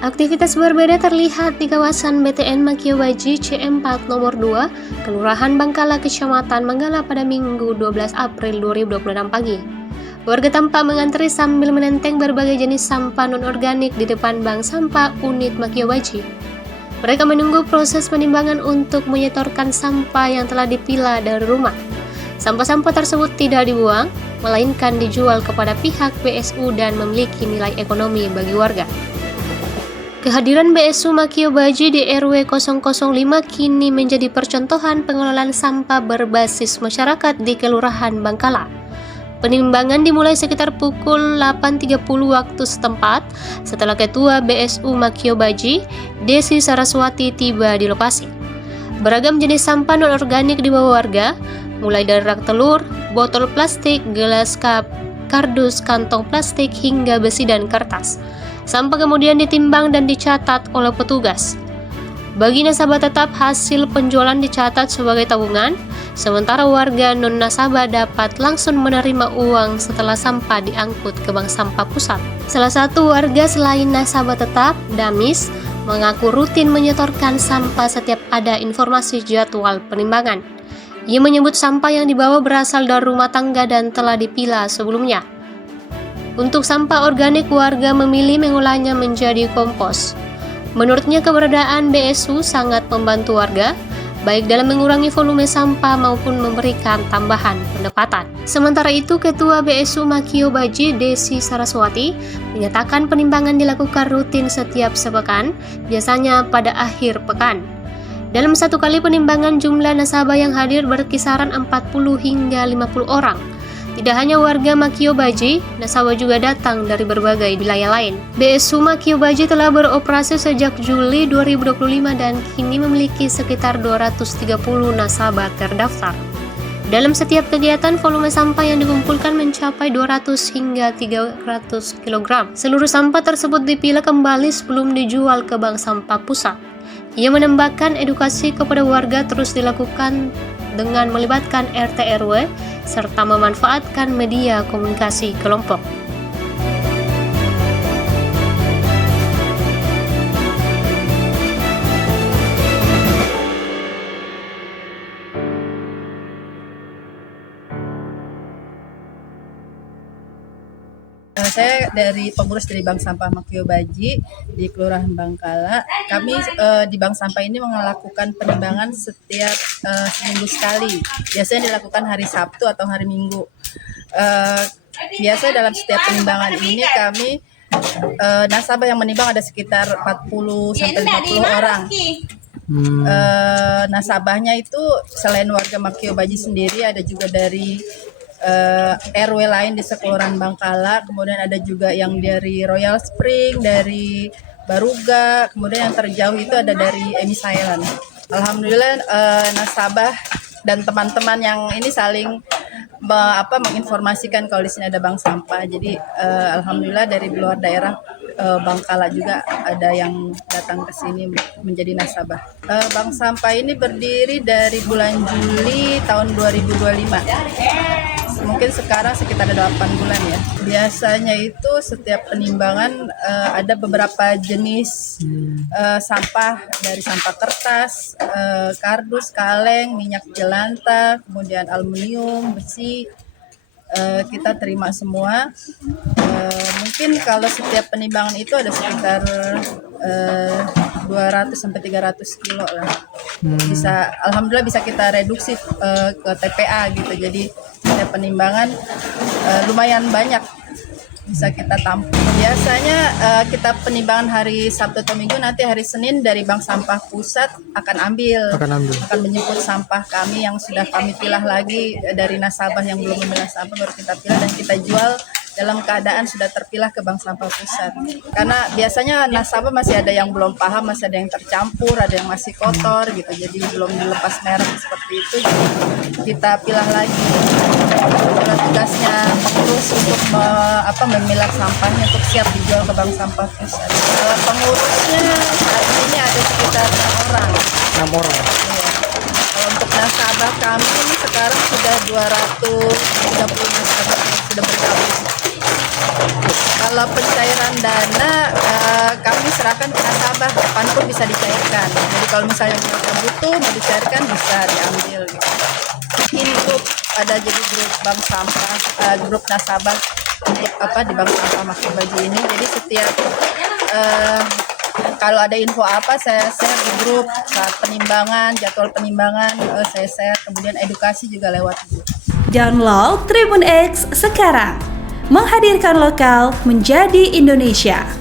Aktivitas berbeda terlihat di kawasan BTN Makiobaji C4 nomor 2, Kelurahan Bangkala, Kecamatan Manggala pada Minggu 12 April 2026 pagi. Warga tampak mengantri sambil menenteng berbagai jenis sampah non-organik di depan bank sampah unit Makiobaji. Mereka menunggu proses penimbangan untuk menyetorkan sampah yang telah dipilah dari rumah. Sampah-sampah tersebut tidak dibuang, melainkan dijual kepada pihak BSU dan memiliki nilai ekonomi bagi warga. Kehadiran BSU Makiobaji di RW 005 kini menjadi percontohan pengelolaan sampah berbasis masyarakat di Kelurahan Bangkala. Penimbangan dimulai sekitar pukul 8.30 waktu setempat setelah Ketua BSU Makiobaji, Desi Saraswati, tiba di lokasi. Beragam jenis sampah non-organik dibawa warga, mulai dari rak telur, botol plastik, gelas cup, kardus, kantong plastik, hingga besi dan kertas. Sampah kemudian ditimbang dan dicatat oleh petugas. Bagi nasabah tetap, hasil penjualan dicatat sebagai tabungan, sementara warga non-nasabah dapat langsung menerima uang setelah sampah diangkut ke bank sampah pusat. Salah satu warga selain nasabah tetap, Damis, mengaku rutin menyetorkan sampah setiap ada informasi jadwal penimbangan. Ia menyebut sampah yang dibawa berasal dari rumah tangga dan telah dipilah sebelumnya. Untuk sampah organik, warga memilih mengolahnya menjadi kompos. Menurutnya, keberadaan BSU sangat membantu warga, baik dalam mengurangi volume sampah maupun memberikan tambahan pendapatan. Sementara itu, Ketua BSU Makiobaji, Desi Saraswati, menyatakan penimbangan dilakukan rutin setiap sepekan, biasanya pada akhir pekan. Dalam satu kali penimbangan, jumlah nasabah yang hadir berkisaran 40 hingga 50 orang. Tidak hanya warga Makiobaji, nasabah juga datang dari berbagai wilayah lain. BSU Makiobaji telah beroperasi sejak Juli 2025 dan kini memiliki sekitar 230 nasabah terdaftar. Dalam setiap kegiatan, volume sampah yang dikumpulkan mencapai 200 hingga 300 kg. Seluruh sampah tersebut dipilah kembali sebelum dijual ke bank sampah pusat. Ia menambahkan edukasi kepada warga terus dilakukan dengan melibatkan RT RW serta memanfaatkan media komunikasi kelompok. Saya dari pengurus dari Bank Sampah Makiobaji di Kelurahan Bangkala. Kami di Bank Sampah ini melakukan penimbangan setiap seminggu sekali. Biasanya dilakukan hari Sabtu atau hari Minggu. Biasa dalam setiap penimbangan ini kami nasabah yang menimbang ada sekitar 40 sampai 50 orang. Nasabahnya itu selain warga Makiobaji sendiri, ada juga dari RW lain di Kelurahan Bangkala, kemudian ada juga yang dari Royal Spring, dari Baruga, kemudian yang terjauh itu ada dari Emis Island. Alhamdulillah nasabah dan teman-teman yang ini saling menginformasikan kalau di sini ada bank sampah. Jadi alhamdulillah dari luar daerah Bangkala juga ada yang datang ke sini menjadi nasabah. Bank sampah ini berdiri dari bulan Juli tahun 2025. Mungkin sekarang sekitar 8 bulan ya. Biasanya itu setiap penimbangan ada beberapa jenis sampah, dari sampah kertas, kardus, kaleng, minyak jelantah, kemudian aluminium, besi, kita terima semua. Mungkin kalau setiap penimbangan itu ada sekitar 200 sampai 300 kilo lah. Alhamdulillah bisa kita reduksi ke TPA gitu. Jadi setiap penimbangan lumayan banyak bisa kita tampung. Biasanya kita penimbangan hari Sabtu atau Minggu, nanti hari Senin dari Bank Sampah Pusat akan menjemput sampah kami yang sudah kami pilah lagi dari nasabah yang belum memilah sampah, baru kita pilah dan kita jual dalam keadaan sudah terpilah ke Bank Sampah Pusat. Karena biasanya nasabah masih ada yang belum paham, masih ada yang tercampur, ada yang masih kotor gitu, jadi belum dilepas merek seperti itu, jadi kita pilah lagi. Tugasnya terus untuk memilah sampahnya untuk siap dijual ke Bank Sampah Pusat. Pengurusnya saat ini ada sekitar 6 orang. 6 orang. Iya. Kalau untuk nasabah kami ini sekarang sudah 230 nasabah yang sudah bergabung. Kalau pencairan dana kami serahkan kan ke nasabah, kapanpun bisa dicairkan. Jadi kalau misalnya mereka butuh mau dicairkan bisa diambil gitu. Ini grup ada jadi grup bank sampah, grup nasabah untuk di bank sampah Makyo Baji ini. Jadi setiap kalau ada info apa saya share di grup, saat penimbangan, jadwal penimbangan saya share, kemudian edukasi juga lewat grup. Download Tribun X sekarang, menghadirkan lokal menjadi Indonesia.